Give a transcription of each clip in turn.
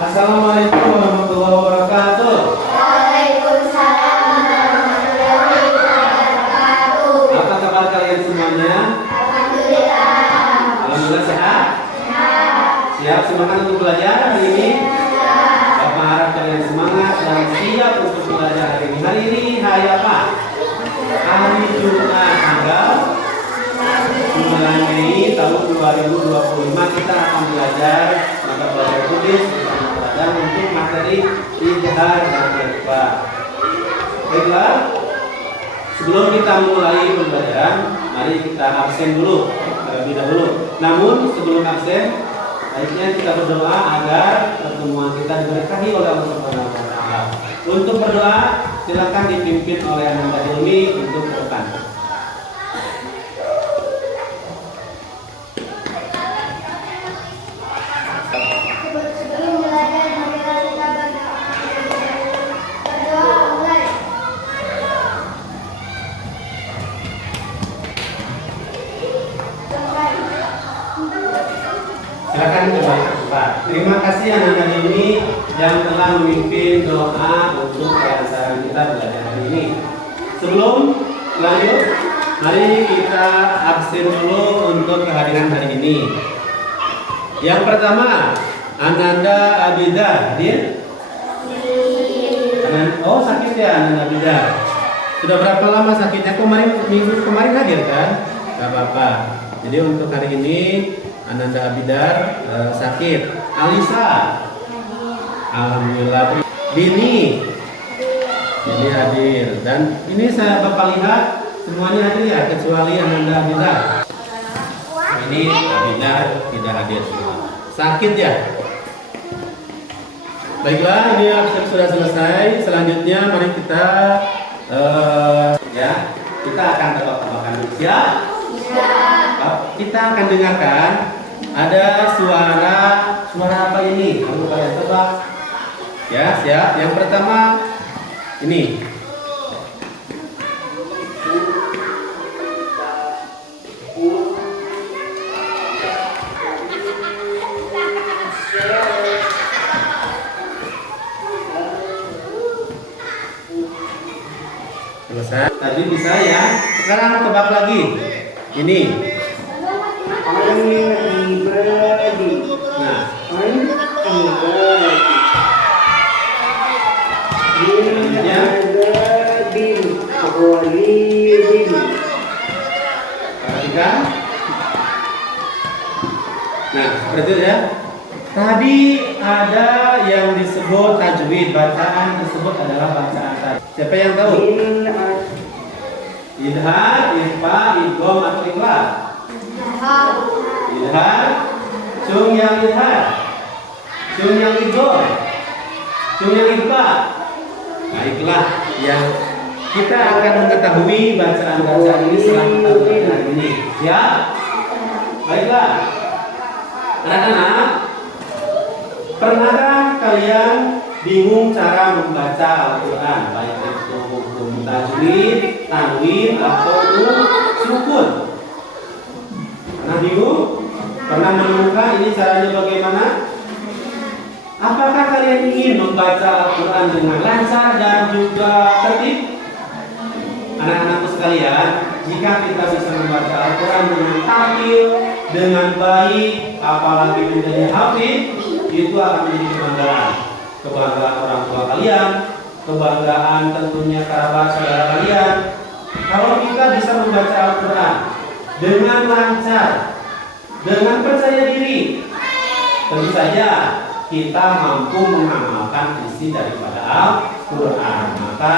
Assalamualaikum warahmatullahi wabarakatuh. Waalaikumsalam warahmatullahi wabarakatuh. Apa kabar kalian semuanya? Alhamdulillah. Alhamdulillah sehat? Sehat. Siap semangat untuk belajar hari ini? Siap. Bapak harap kalian semangat dan siap untuk belajar hari ini. Hari ini hari apa? Hari Jumat tanggal 9 Mei tahun 2025 kita akan belajar mata pelajaran tulis bersama pelajaran untuk materi ijazah dan ikhfa. Baiklah, sebelum kita mulai pembelajaran, mari kita absen dulu terlebih dahulu. Namun sebelum absen, baiknya kita berdoa agar pertemuan kita diberkahi oleh Allah Subhanahu wa taala. Untuk berdoa, silakan dipimpin oleh Ananda Hilmi untuk ke depan. Sebelum belajar, marilah kita berdoa mulai. Silakan coba. Terima kasih Ananda Hilmi yang telah memimpin doa untuk pelajaran kita belajar hari ini. Sebelum lanjut, mari kita absen dulu untuk kehadiran hari ini. Yang pertama, Ananda Abida, hadir? Oh, sakit ya Ananda Abida. Sudah berapa lama sakitnya? Minggu kemarin hadir kan? Gak apa-apa. Jadi untuk hari ini Ananda Abidar sakit. Alisa, alhamdulillah. Bini hadir. Dan ini saya bapak lihat semuanya hadir ya, kecuali Ananda Abidar. Ini Abidar tidak hadir. Sakit ya. Baiklah, ini absen sudah selesai. Selanjutnya mari kita kita akan tebak-tebakan. Siap? Kita akan dengarkan ada suara apa ini? Lalu kalian tebak. Ya, siap. Yang pertama ini. Selesai. Tadi bisa ya. Sekarang tebak lagi. Ini. Nah. Perhatikan. Nah, seperti itu ya. Tadi ada yang disebut tajwid, bacaan tersebut adalah bacaan tajwid. Siapa yang tahu? Idhar, ikhfa, idgham atau ikhlas? Idhar, cung yang idhar, cung yang idgham, cung yang ikhfa. Baiklah, yang kita akan mengetahui bacaan-bacaan ini setelah kita belajar hari ini. Ya? Baiklah. Anak-anak, pernahkah kalian bingung cara membaca Al-Quran, baik itu hukum tajwid, tanwin, atau sukun? Pernah bingung? Pernah menemukan ini caranya bagaimana? Apakah kalian ingin membaca Al-Quran dengan lancar dan juga tertib? Anak-anakku sekalian, jika kita bisa membaca Al-Quran dengan tampil, dengan baik, apalagi menjadi hafid, itu akan menjadi kebanggaan orang tua kalian, kebanggaan tentunya kerabat saudara kalian. Kalau kita bisa membaca Al-Quran dengan lancar, dengan percaya diri, tentu saja kita mampu mengamalkan isi daripada Al-Quran. Maka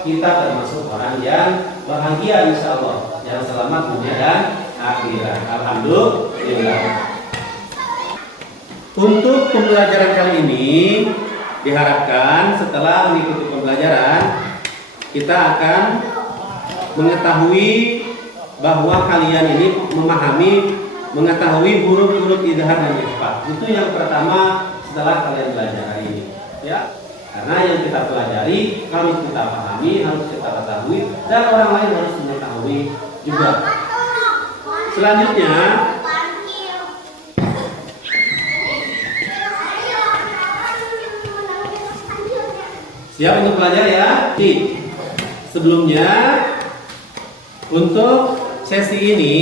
kita termasuk orang yang bahagia insya Allah, yang selamat dunia dan akhirat. Alhamdulillah. Untuk pembelajaran kali ini diharapkan setelah mengikuti pembelajaran kita akan mengetahui bahwa kalian ini mengetahui huruf-huruf idhar dan ikhfa. Itu yang pertama setelah kalian belajar hari ini. Ya. Karena yang kita pelajari harus kita pahami, harus kita ketahui, dan orang lain harus mengetahui juga. Selanjutnya Siap untuk belajar ya? Sebelumnya untuk sesi ini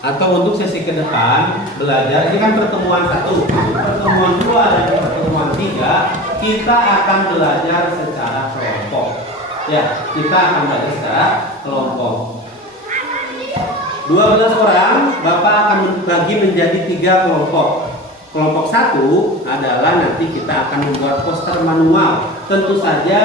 atau untuk sesi ke depan belajar, ini kan pertemuan 1, pertemuan 2 dan pertemuan 3 kita akan belajar secara kelompok. Ya, kita akan belajar secara kelompok. 12 orang Bapak akan membagi menjadi 3 kelompok. Kelompok 1 adalah nanti kita akan membuat poster manual. Tentu saja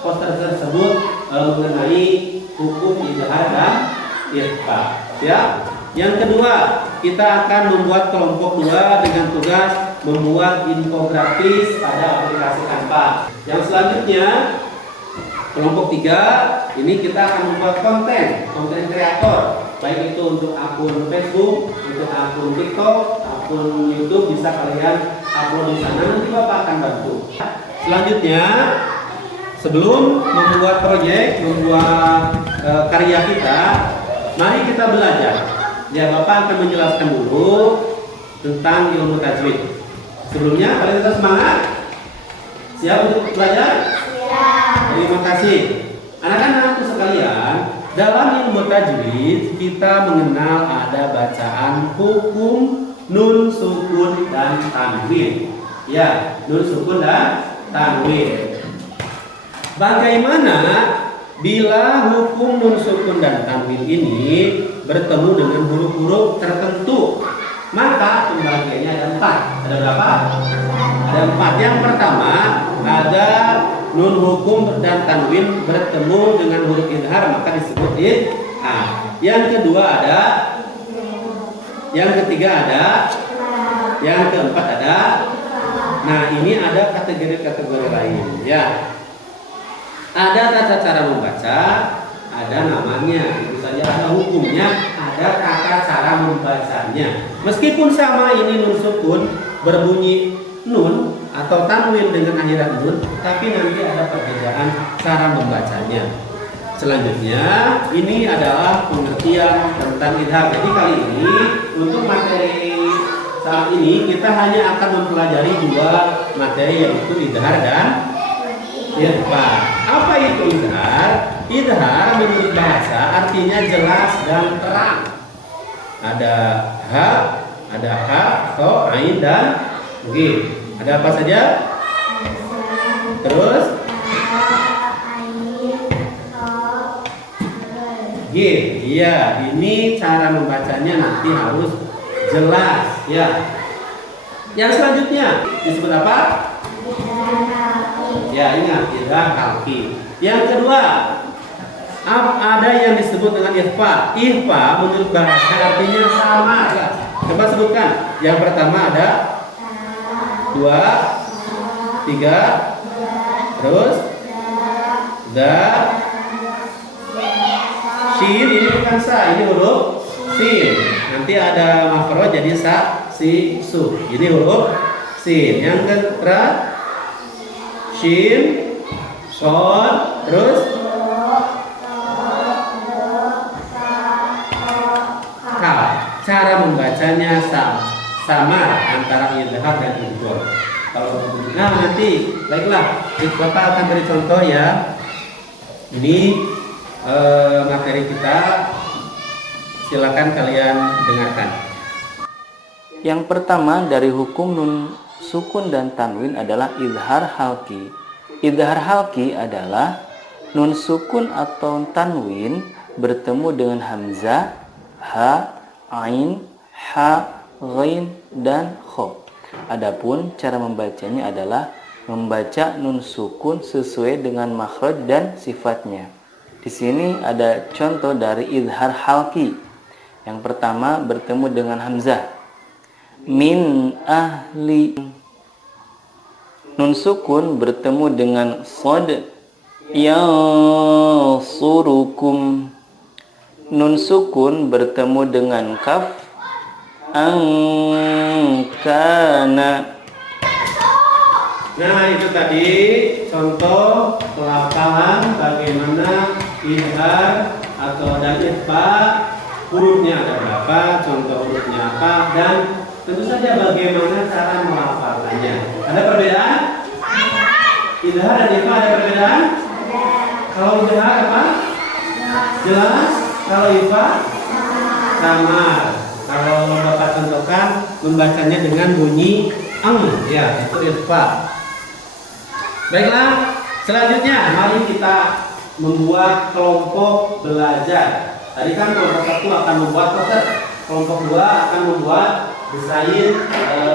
poster tersebut mengenai hukum idhar dan ikhfa. Ya. Yang kedua, kita akan membuat kelompok 2 dengan tugas membuat infografis pada aplikasi Canva. Yang selanjutnya, kelompok 3 ini kita akan membuat konten kreator, baik itu untuk akun Facebook, untuk akun TikTok, akun YouTube, bisa kalian upload di sana, nanti Bapak akan bantu. Selanjutnya, sebelum membuat proyek, membuat karya kita, mari kita belajar. Ya, Bapak akan menjelaskan dulu tentang ilmu tajwid. Sebelumnya, kalian tetap semangat? Siap untuk belajar? Terima kasih. Anak-anakku sekalian, dalam ilmu tajwid kita mengenal ada bacaan hukum nun sukun dan tanwin. Ya, nun sukun dan tanwin. Bagaimana bila hukum nun sukun dan tanwin ini bertemu dengan huruf-huruf tertentu? Maka pembagiannya ada 4. Ada berapa? Ada 4. Yang pertama ada nun hukum dan tanwin bertemu dengan huruf idhar, maka disebut idhar. Yang kedua ada, yang ketiga ada, yang keempat ada. Nah, ini ada kategori-kategori lain. Ya, ada tata cara membaca, ada namanya, itu saja ada hukumnya, ada tata cara membacanya. Meskipun sama ini nun sukun berbunyi nun atau tanwin dengan akhirat nun, tapi nanti ada perbedaan cara membacanya. Selanjutnya, ini adalah pengertian tentang idhar. Jadi kali ini untuk materi saat ini kita hanya akan mempelajari 2 materi, yaitu idhar dan ikhfa. Apa itu idhar? Idhar menurut bahasa artinya jelas dan terang. Ada ha, kho, ain dan ghin. Ada apa saja? Terus ghin. Iya, ini cara membacanya nanti harus jelas ya. Yang selanjutnya disebut apa? Ya, ingat, idhar kalki. Yang kedua, ada yang disebut dengan ikhfa. Ikhfa menurut bahasa artinya sama. Coba sebutkan. Yang pertama ada 2, 3, terus da, shin, ini bukan sa, ini huruf sin. Nanti ada makhraj jadi sa, si, su. Ini huruf sin. Yang ketiga shin, shod, terus kaf. Cara membacanya sama antara idhar dan idgham. Nah, nanti baiklah, Bapak akan beri contoh ya. Ini materi kita, silakan kalian dengarkan. Yang pertama dari hukum nun sukun dan tanwin adalah idhar halki. Idhar halki adalah nun sukun atau tanwin bertemu dengan hamzah, ha, ain, ha, ghain, dan kho. Adapun cara membacanya adalah membaca nun sukun sesuai dengan makhraj dan sifatnya. Di sini ada contoh dari idhar halki. Yang pertama bertemu dengan hamzah. Min ahli. Nun sukun bertemu dengan shad. Yansurukum. Nun sukun bertemu dengan kaf. Angkana. Nah, itu tadi contoh pelafalan bagaimana idhar atau dan ikhfa, hurufnya ada berapa, contoh hurufnya apa, dan tentu saja bagaimana cara melafalkannya. Ada perbedaan? Idhar dan ikhfa ada perbedaan? Kalau idhar apa? Jelas. Kalau ikhfa samar. Kalau Bapak contohkan membacanya dengan bunyi ya, itu ikhfa. Baiklah, selanjutnya mari kita membuat kelompok belajar. Tadi kan kelompok 1 akan membuat poster, kelompok 2 akan membuat desain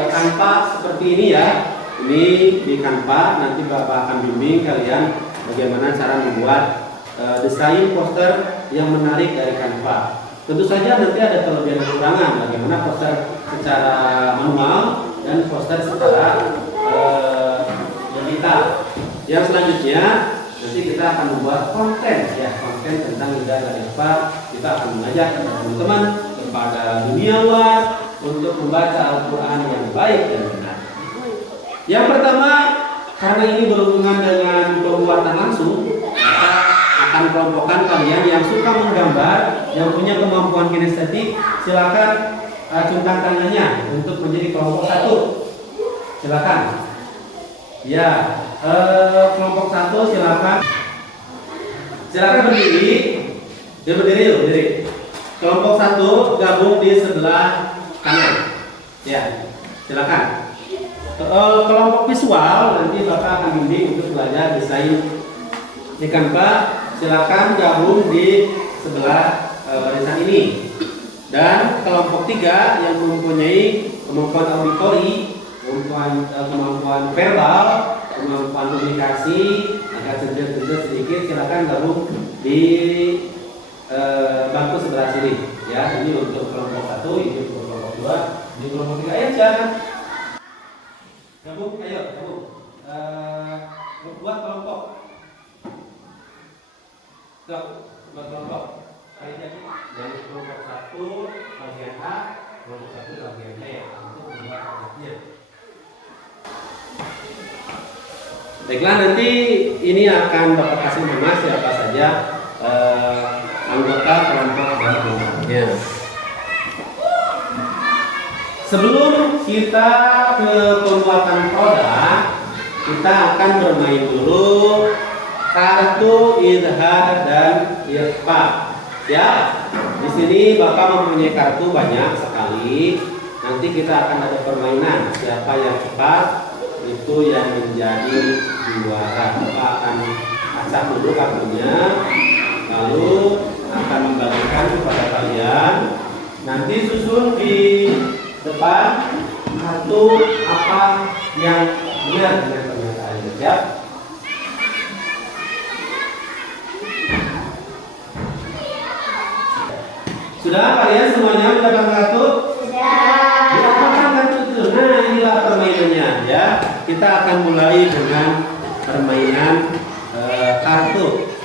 Canva seperti ini ya. Ini di Canva, nanti Bapak akan bimbing kalian bagaimana cara membuat desain poster yang menarik dari Canva. Tentu saja nanti ada kelebihan dan kekurangan bagaimana poster secara manual dan poster secara digital. Yang selanjutnya nanti kita akan membuat konten tentang Idhar dan ikhfa. Kita akan mengajak teman-teman kepada dunia luar untuk membaca Al-Quran yang baik dan benar. Yang pertama, karena ini berhubungan dengan pembuatan langsung, maka akan kelompokkan kalian yang suka menggambar, yang punya kemampuan kinestetik, silakan acungkan tangannya untuk menjadi kelompok 1. Silakan. Ya, kelompok 1 silakan. Silakan berdiri. Dia berdiri yuk, berdiri. Kelompok 1 gabung di sebelah kanan. Ya, silakan. Kelompok visual nanti Bapak akan bimbing untuk belajar desain di Canva. Silakan gabung di sebelah barisan ini. Dan kelompok 3 yang mempunyai kemampuan auditori, kemampuan verbal, kemampuan komunikasi, agak cenderung sedikit, silakan gabung di bangku sebelah sini. Ya, ini untuk kelompok 1, ini untuk kelompok 2, ini kelompok 3. Ayo silakan. Gabung, ayo gabung. Buat kelompok. Buat kelompok. Ayo jadi dari kelompok 1 bagian A, kelompok 1 bagian B untuk membuat kelompoknya. Baiklah, nanti ini akan Bapak kasih nama siapa saja anggota kelompok gabungannya. Sebelum kita ke pembuatan produk, kita akan bermain dulu kartu idhar dan ikhfa. Ya, di sini Bapak mempunyai kartu banyak sekali. Nanti kita akan ada permainan. Siapa yang cepat itu yang menjadi juara. Bapak akan acak dulu kartunya, lalu akan membagikan kepada kalian. Nanti susun di depan kartu apa yang benar dengan pernyataannya. Ya. Sudah kalian semuanya mendapat kartu? Sudah. Diapakan kartu itu? Nah, inilah permainannya ya. Kita akan mulai dengan permainan kartu.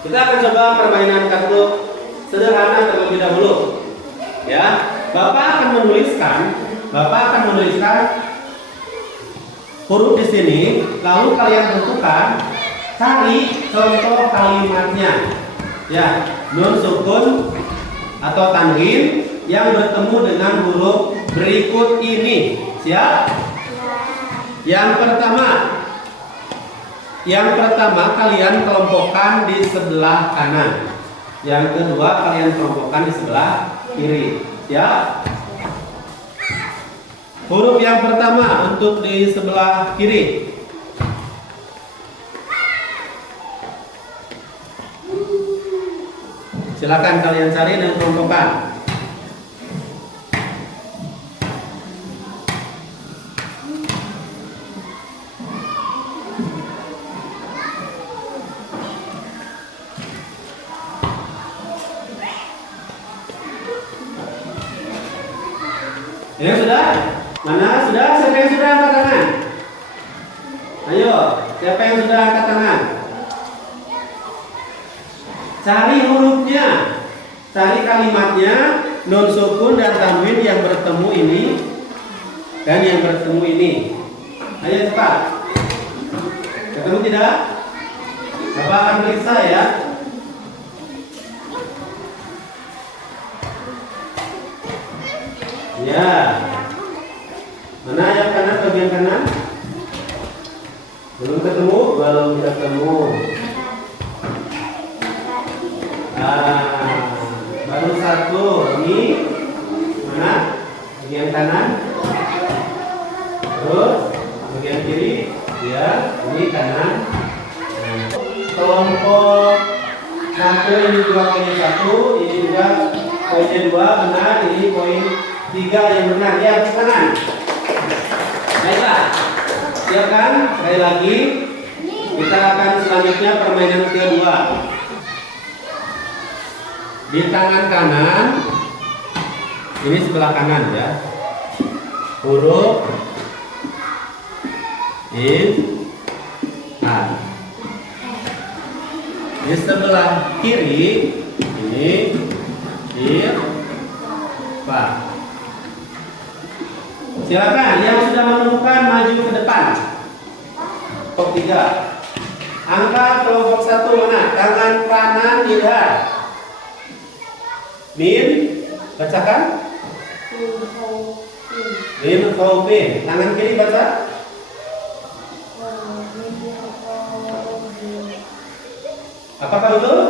Kita akan coba permainan kartu sederhana terlebih dahulu. Ya, Bapak akan menuliskan huruf di sini, lalu kalian tentukan, cari contoh kalimatnya. Ya, nun sukun atau tanwin yang bertemu dengan huruf berikut ini. Siap? Yang pertama kalian kelompokkan di sebelah kanan. Yang kedua kalian kelompokkan di sebelah kiri. Siap? Huruf yang pertama untuk di sebelah kiri. Silakan kalian cari dan kelompokkan. Ini sudah? Mana sudah? Siapa yang sudah angkat tangan? Ayo, siapa yang sudah angkat tangan? Cari hurufnya, cari kalimatnya, nun sukun dan tanwin yang bertemu ini dan yang bertemu ini. Ayo cepat. Ketemu tidak? Bapak akan periksa ya. Ya. Mana yang kanan, bagian kanan? Belum ketemu? Belum ketemu. Baru satu. Ini mana? Bagian kanan. Terus bagian kiri. Ya, ini kanan. Kelompok satu ini juga poinnya satu, ini juga poinnya dua, benar. Ini poin tiga yang benar. Ya, kanan. Baiklah. Siapkan, sekali lagi kita akan selanjutnya permainan kedua. Di tangan kanan, ini sebelah kanan ya, huruf A. Di sebelah kiri, ini Fa. Silakan yang sudah menemukan maju ke depan. Kelompok 3. Angka kelompok 1 mana? Tangan kanan lihat. Min, bacakan. Min Faubin. Tangan kiri baca. Apakah betul?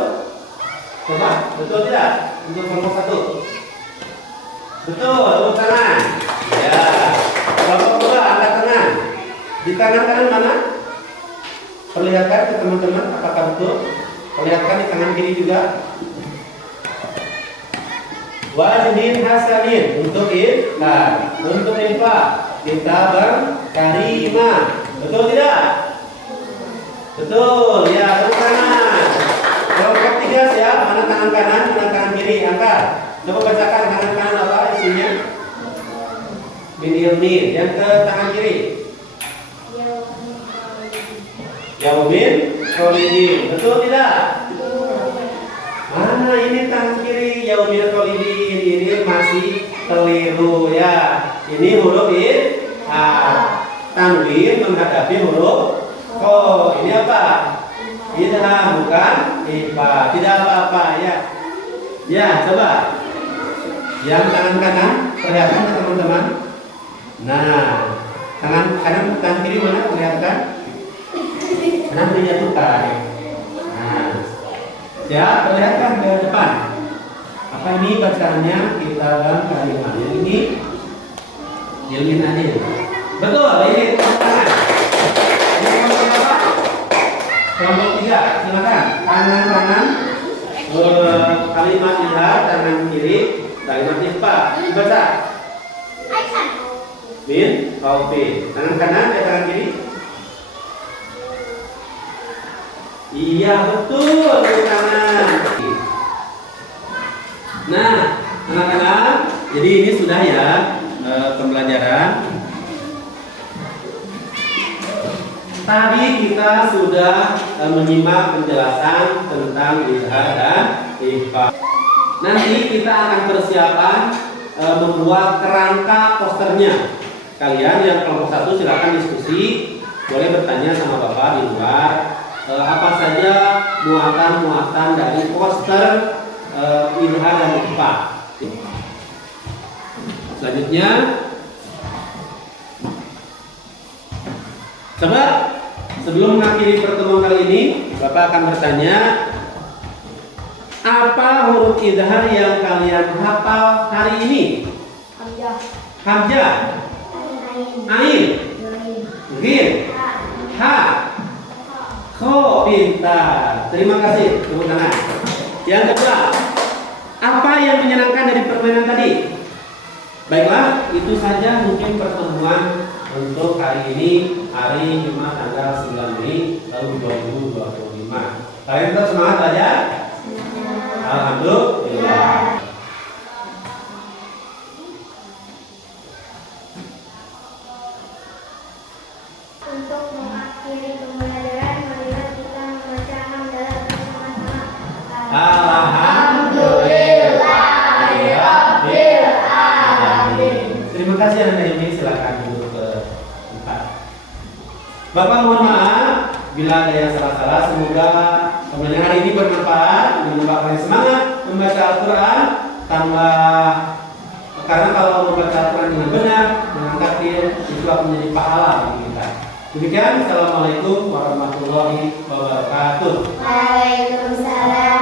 Coba, betul tidak? Untuk kelompok 1. Betul, tepuk tangan. Ya. Kelompok 2 angkat tangan. Di tangan kanan mana? Perlihatkan ke teman-teman apakah betul. Perlihatkan di tangan kiri juga. Wajibin hasanin untuk iftar, untuk infak kita berkarimah. Betul tidak? Betul. Ya, tepuk tangan. Kelompok 3 siap. Mana tangan kanan, mana tangan kiri? Angkat. Coba bacakan tangan kanan apa isinya? Bin ilmin. Yang ke tangan kiri. Yaumin Kholidin. Betul tidak? Mana ini tangan kiri? Yaumin Kholidin. Ini masih keliru ya. Ini huruf A. Tanwin menghadapi huruf Ko. Ini apa? Idham bukan Ifa. Tidak apa-apa ya. Ya, coba. Yang tangan kanan perlihatkan ke teman-teman. Nah, tangan kanan, tangan kiri mana perlihatkan? Kanan dijatuhkan. Nah, ya perlihatkan ke depan. Apa ini bacaannya? Kita dan kalimat. Ini ilmin adil. Betul. Ini tangan. Ini kelompok apa? Kelompok 3. Silakan. Tangan kanan kalimat ilham, tangan kiri kalimat infak. Dibaca. Min Faubin. Tangan kanan ke tangan kiri. Iya betul, tangan. Nah, anak-anak, jadi ini sudah ya pembelajaran. Tadi kita sudah menyimak penjelasan tentang izhar dan ikhfa. Nanti kita akan persiapan membuat kerangka posternya. Kalian yang kelompok 1 silakan diskusi, boleh bertanya sama Bapak di luar. Apa saja muatan-muatan dari poster izhar dan ikhfa. Selanjutnya, coba sebelum mengakhiri pertemuan kali ini, Bapak akan bertanya, apa huruf izhar yang kalian hafal hari ini? Hamzah, Ain, Ghin, Ha, Kho. Pintar. Terima kasih. Tepuk tangan. Yang kedua, apa yang menyenangkan dari permainan tadi? Baiklah, itu saja mungkin pertemuan untuk hari ini, hari Jumat tanggal 9 Mei tahun 2025. Kalian tetap semangat belajar? Alhamdulillah. Untuk mengakhiri pembelajaran, marilah kita membaca hamdalah bersama-sama. Alhamdulillahirabbil alamin. Terima kasih Anda ini, silakan duduk ke tempat. Bapak mohon maaf bila ada yang salah-salah. Semoga pembelajaran hari ini bermanfaat, menambah kalian semangat membaca Al-Quran, tambah Karena kalau membaca Al-Quran dengan benar, dengan takdir, itu akan menjadi pahala bagi kita. Demikian, Assalamualaikum warahmatullahi wabarakatuh. Waalaikumsalam